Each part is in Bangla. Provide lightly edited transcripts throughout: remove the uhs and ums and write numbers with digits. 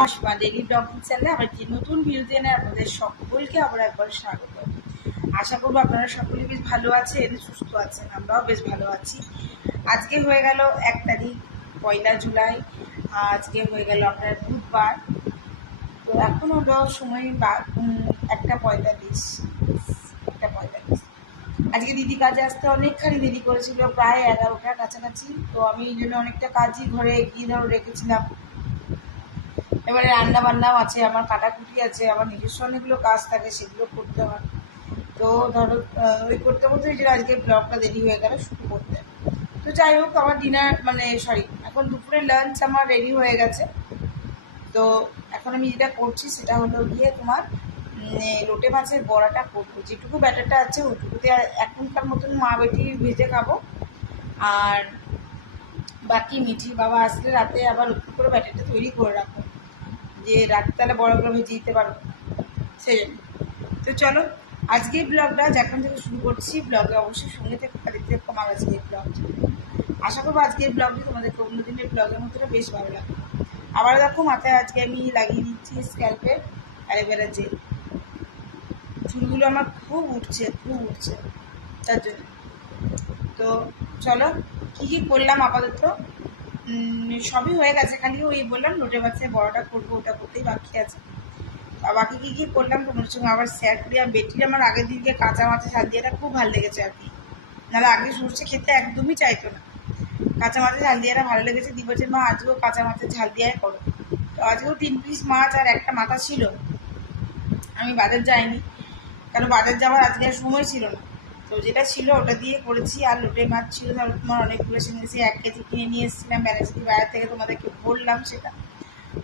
নমস্কার, ডেইলি ব্লগিং চ্যানেলে আমার একটি নতুন ভিডিওতে এনে আপনাদের সকলকে আবার একবার স্বাগত। আশা করবো আপনারা সকলেই বেশ ভালো আছেন, সুস্থ আছেন, আমরাও বেশ ভালো আছি। আজকে হয়ে গেল 1 তারিখ, 1 জুলাই। আজকে হয়ে গেল আপনার বুধবার। তো এখন হলো সময় 1:45। আজকে দিদি কাজে আসতে অনেকখানি দেরি করেছিল, প্রায় 11টার কাছাকাছি। তো আমি এই জন্য অনেকটা কাজই ঘরে এগিয়ে রেখেছিলাম। এবারে রান্না বান্নাও আছে, আমার কাটাকুটি আছে, আমার নিজস্ব অনেকগুলো কাজ থাকে, সেগুলো করতে হয়। তো ধরো ওই করতে করতে ওই যে আজকে ব্লগটা দেরি হয়ে গেল শুরু করতে। তো যাই হোক, আমার ডিনার এখন দুপুরের লাঞ্চ আমার রেডি হয়ে গেছে। তো এখন আমি যেটা করছি সেটা হলো গিয়ে তোমার লোটে মাছের বড়াটা করবো। যেটুকু ব্যাটারটা আছে ওইটুকুতে এখনকার মতন মা বেটি ভেজে খাবো। আর বাকি মিঠি বাবা আসলে রাতে আবার একটু করে ব্যাটারটা তৈরি করে রাখবো, যে রাত্রিবেলা বড়গুলো ভেজে দিতে পারবো সেই জন্য। তো চলো আজকের ব্লগটা যখন থেকে শুরু করছি, ব্লগে অবশ্যই সঙ্গে থেকে দেখতে আমার আজকের ব্লগটা। আশা করবো আজকের ব্লগটি তোমাদেরকে অন্য দিনের ব্লগের মধ্যে বেশ ভালো লাগবে। আবার দেখো মাথায় আজকে আমি লাগিয়ে দিচ্ছি স্ক্যাল্পে অ্যালোভেরা জেল। চুলগুলো আমার খুব উঠছে তার জন্য। তো চলো কী কী করলাম আপাতত সবই হয়ে গেছে, খালি ওই বললাম লোটে মাছের বড়াটা করবো, ওটা করতেই বাকি আছে। আর বাকি কী কী করলাম তোমার সঙ্গে আবার শেয়ার করি। আর বেটির আমার আগের দিনকে কাঁচা মাছের ঝাল দিয়েটা খুব ভালো লেগেছে আর কি। নাহলে আগে সরষে খেতে একদমই চাইতো না, কাঁচা মাছের ঝাল দিয়েটা ভালো লেগেছে। দিবসের মা আজকেও কাঁচা মাছের ঝাল দিয়ে করো। তো আজকেও 3 পিস মাছ আর একটা মাথা ছিল। আমি বাজার যাইনি, কারণ বাজার যাওয়ার আজকে আর সময় ছিল না। তো যেটা ছিল ওটা দিয়ে করেছি। আর লোটে মাছ ছিল ধরো তোমার অনেকগুলো, সে 1 কেজি কিনে নিয়ে এসেছিলাম ব্যানার্জি বাইরে থেকে, তোমাদেরকে বললাম সেটা।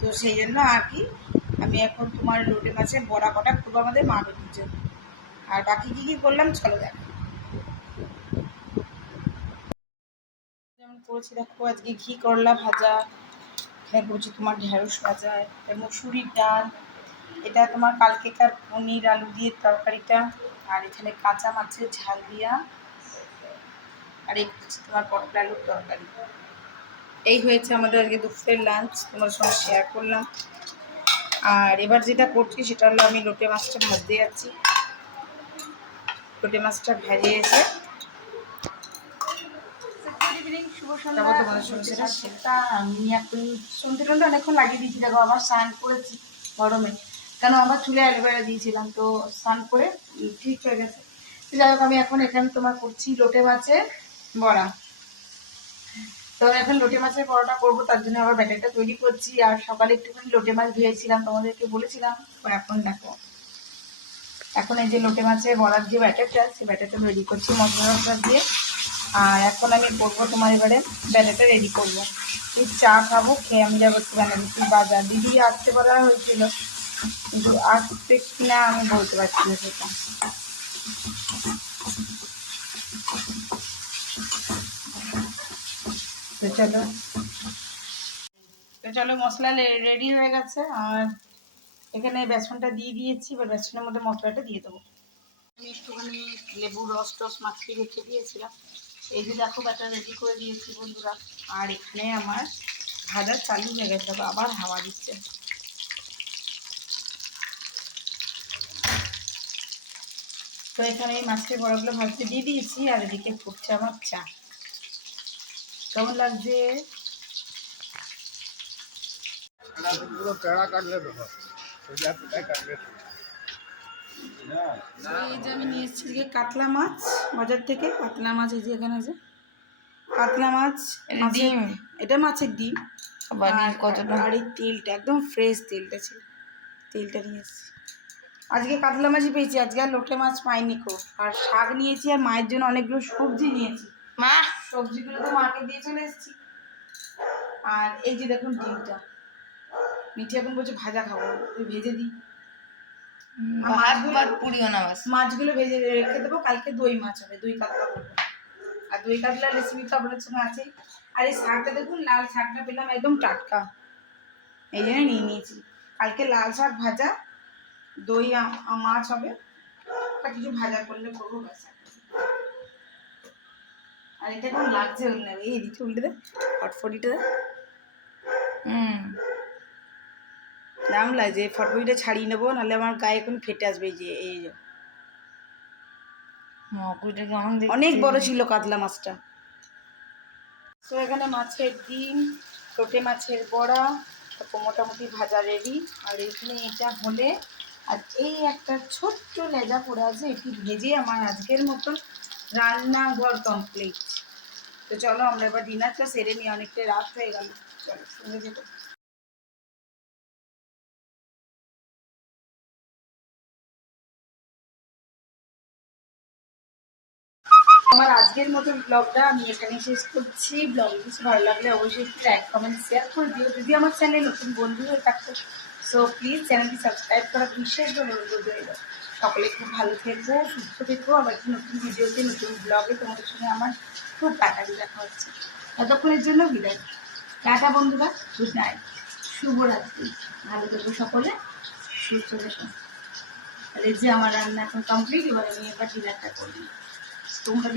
তো সেই জন্য আর কি আমি এখন তোমার লোটে মাছের বড়া কটা করবো আমাদের মা বেটির জন্য। আর বাকি কী কী করলাম চলো দেখো। যেমন করেছি দেখো, আজকে ঘি করলা ভাজা, এখানে করছি তোমার ঢেঁড়স ভাজা, এটা মুসুরির ডাল, এটা তোমার কালকেকার পনির আলু দিয়ে তরকারিটা, আর এখানে কাঁচা মাছের ঝাল দিয়া, আর এই হচ্ছে তোমার পটল আলুর তরকারি। এই হয়েছে আমাদের আজকে দুপুরের লাঞ্চ, তোমার সঙ্গে শেয়ার করলাম। আর এবার যেটা করছি সেটা হলো আমি লোটে মাছটা ভাজতে যাচ্ছি। লোটে মাছটা ভেজে এসে শুভ সন্ধ্যা। তোমাদের সঙ্গে সেটা আমি এখন সন্ধ্যে টন্ধে অনেকক্ষণ লাগিয়ে দিয়েছি। দেখো আবার স্নান করেছি গরমে, কেন আমার চুলে অ্যালোভেরা দিয়েছিলাম, তো স্নান করে ঠিক হয়ে গেছে। যাই হোক, আমি এখন এখানে তোমার করছি লোটে মাছের বড়া। তো এখন লোটে মাছের বড়াটা করবো, তার জন্য আবার ব্যাটারটা তৈরি করছি। আর সকালে একটুখানি লোটে মাছ ভেজেছিলাম, তোমাদেরকে বলেছিলাম। তো এখন দেখো, এখন এই যে লোটে মাছের বড়ার যে ব্যাটারটা, সেই ব্যাটারটা রেডি করছি মশলা দিয়ে। আর এখন আমি করবো তোমার এবারে ব্যাটারটা রেডি করবো। এই চা খাবো, খেয়ে আমি যাবো একটু বেনারসি বাজার। দিদি আসতে বলা হয়েছিল, কিন্তু আসতে কিনা আমি বলতে পারছি না সেটা। তো চলো মশলা রেডি হয়ে গেছে। আর এখানে বেসনটা দিয়ে দিয়েছি, এবার বেসনের মধ্যে মশলাটা দিয়ে দেবো। আমি একটুখানি লেবুর রস টস মাখিয়ে রেখে দিয়েছিলাম। এই যে দেখো ব্যাটার রেডি করে দিয়েছি বন্ধুরা। আর এখানে আমার ভাজা চালু হয়ে গেছে, আবার হাওয়া দিচ্ছে। তো এখানে এই মাছের বড়াগুলো ভাজতে দিয়ে দিয়েছি। আর এদিকে ফুটছে আমার চা। কেমন লাগছে? এই যে আমি নিয়ে এসেছি কাতলা মাছ বাজার থেকে। কাতলা মাছ এই যে এখানে আছে কাতলা মাছ, ডিম, এটা মাছের ডিম। আর এই তেলটা একদম ফ্রেশ তেলটা ছিল, তেলটা নিয়ে এসেছি। আজকে কাতলা মাছই পেয়েছি, আজকে আর লোটে মাছ পাইনি কো। আর শাক নিয়েছি, আর মায়ের জন্য অনেকগুলো সবজি নিয়েছি। মা সবজিগুলো তো মাকে দিয়ে চলে এসেছি। আর এই যে দেখুন ডিমটা, মিঠি এখন বলছে ভাজা খাবো, তুই ভেজে দিই। মাছগুলো ভেজে রেখে দেবো, কালকে দই মাছ হবে, দই কাতলা করবো। আর দই কাতলার রেসিপি তো আপনাদের সঙ্গে আছেই। আর এই শাকটা দেখুন, লাল শাকটা পেলাম একদম টাটকা, এই জন্য নিয়ে নিয়েছি। কালকে লাল শাক ভাজা, দই মাছ হবে, আর কিছু ভাজা করলে করবো ব্যাস। আর এটা কেমন লাগছে বললে, এই এদিকে উল্টে দে, ফটফটিটা দে। দাম লাগছে, ফটফটিটা ছাড়িয়ে নেবো, নাহলে আমার গায়ে এখন ফেটে আসবে। এই যে এই যে অনেক বড় ছিল কাতলা মাছটা। তো এখানে মাছের ডিম, লোটে মাছের বড়া মোটামুটি ভাজা রেডি। আর এখানে এটা হলে, আর এই একটা ছোট্ট লেজা পড়ে আছে, এটি ভেজে আমার আজকের মতন রান্নাঘর কমপ্লিট। তো চলো আমরা এবার ডিনারটা সেরে নিই, অনেকটা রাত হয়ে গেল। চলো শুনে যেতে। আমার আজকের মতো ব্লগটা আমি এখানে শেষ করছি। ব্লগ কিছু ভালো লাগলে অবশ্যই একটু লাইক কমেন্ট শেয়ার করে দিও। যদি আমার চ্যানেলে নতুন বন্ধু হয়ে থাকতো, সো প্লিজ চ্যানেলটি সাবস্ক্রাইব করা বিশেষভাবে অনুরোধ রইল। সকলে খুব ভালো থেকো, সুস্থ থেকো। আবার একটি নতুন ভিডিওতে, নতুন ব্লগে তোমাদের সঙ্গে আমার খুব তাড়াতাড়ি দেখা হচ্ছে। ততক্ষণের জন্য বিদায়। টাটা বন্ধুরা, গুড নাইট, শুভরাত্রি। ভালো থেকো সকলে, সুস্থ থেকো। তাহলে যে আমার রান্না এখন কমপ্লিট, এবার আমি এবার ডিনারটা করবি তোমরা।